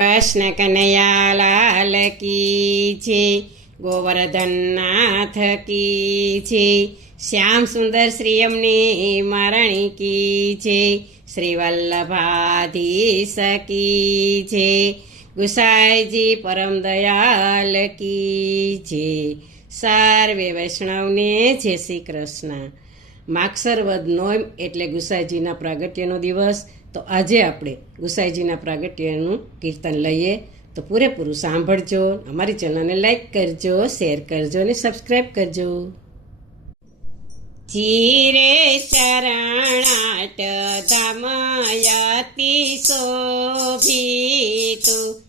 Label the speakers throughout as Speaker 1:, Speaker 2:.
Speaker 1: કૃષ્ણ કનૈયાલાલ કી છે, ગોવર્ધનનાથ કી છે, શ્યામ સુંદર શ્રી અમને મારણી કી છે, શ્રી વલ્લભાધીશ કી છે, ગુસાઈજી પરમ દયાલ કી છે, સર્વે વૈષ્ણવને જય શ્રી કૃષ્ણ. માક્ષર વદ નોમ એટલે ગુસાઈજીના પ્રાગટ્યનો દિવસ. તો આજે આપણે ગુસાઈજીના પ્રાગટ્યનું કીર્તન લઈએ. તો પૂરેપૂરું સાંભળજો, અમારી ચેનલને લાઈક કરજો, શેર કરજો અને સબસ્ક્રાઈબ કરજો. ચીરે શરણાટ ધામયતિ શોભિતું.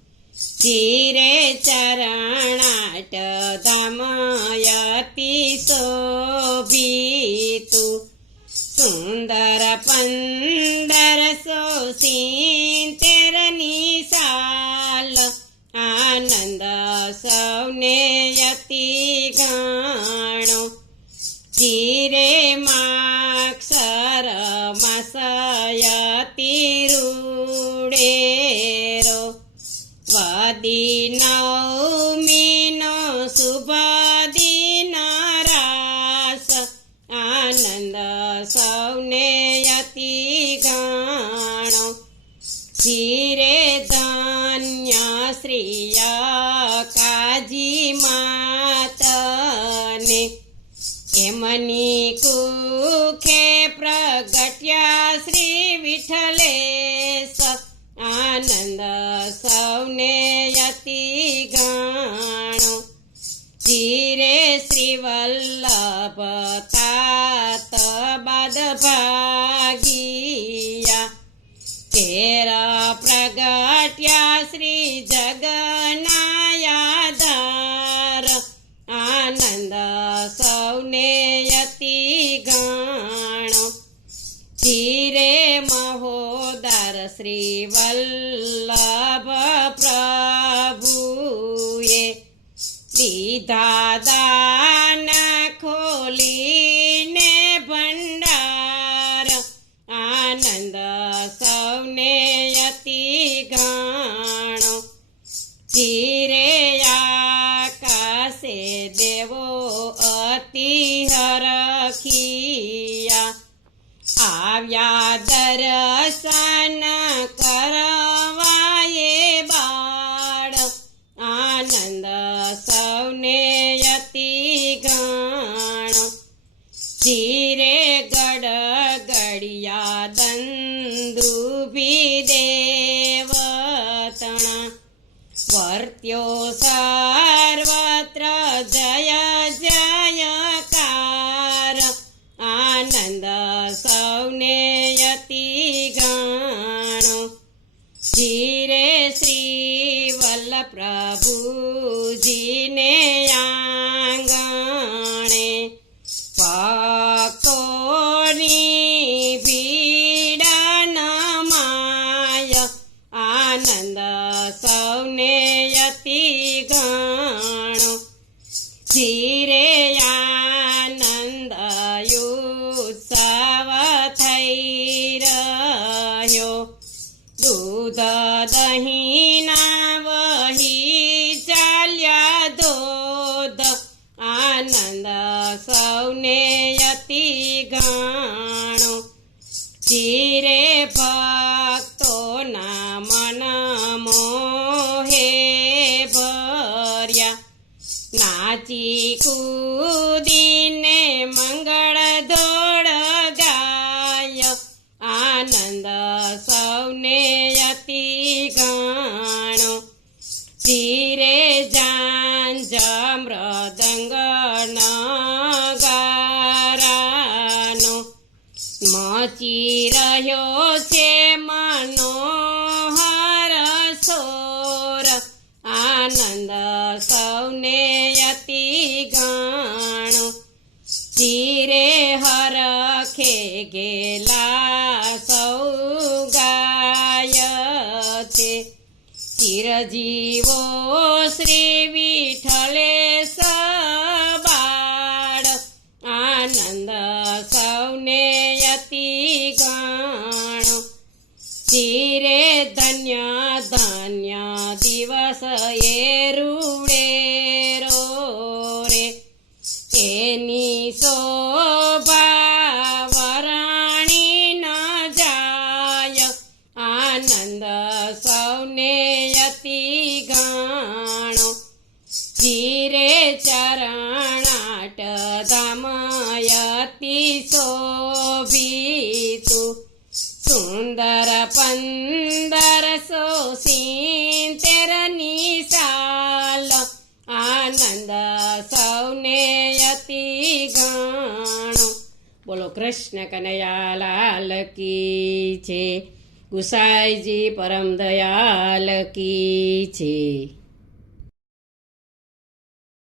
Speaker 1: ચીરે ચરણાટ ધામયતિ શોભિતું. સુંદર પંદરસો વદી નવમીનો શુભ દિન રાસ આનંદ સૌને અતિ ગાણો શિરે ધન્ય શ્રીયા કાજી માતને એમની કુખે પ્રગટ્યા શ્રી વિઠ્ઠલેશ ધીરે શ્રી વલ્લભ તાત બાદ ભાગિયા. કેર પ્રગટ્યા શ્રી જગનાયાદાર આનંદ સૌને યતિ ગાણો ધીરે મહોદાર શ્રી વલ્લભ પ્રભુએ દીધા દાન ખોલીને ભંડાર. આનંદ સૌને અતિ ગાણો ધીરે આકાશે દેવો અતિ હરખિયા આવ્યા દંદુભી દેવતણા વર્ત્યો સર્વત્ર જય જયકાર આનંદ સૌને યતિ ગાણો ધીરે શ્રી વલ્લ પ્રભુજીને આંગણે. ઉત્સવ થઈ રહ્યો દૂધ દહીંના વહી ચાલ્યા દોધ આનંદ સૌને અતિ ગાણો. ચીરે ભક્તો ના મન મોહે ભર્યા. નાચી કૂદીને આનંદ સૌને યતિ ગાણો. ધીરે જાંજ મૃદંગ નગારાનો. મચી રહ્યો છે મનોહર સોર. આનંદ સૌને યતિ ગાણો. ધીરે હરખે ગેલા છે. ચિરજીવો શ્રી વિઠલે સબાળ આનંદ સૌને અતિ ગણ. ધીરે ધન્ય ધન્ય દિવસ એ સુંદર પંદર સો સિત્તેરની સાલ. આનંદ સૌને અતિ ગણો બોલો, કૃષ્ણ કનૈયાલાલ કી છે. ગુસાઈજી પરમ દયાલ કી છે.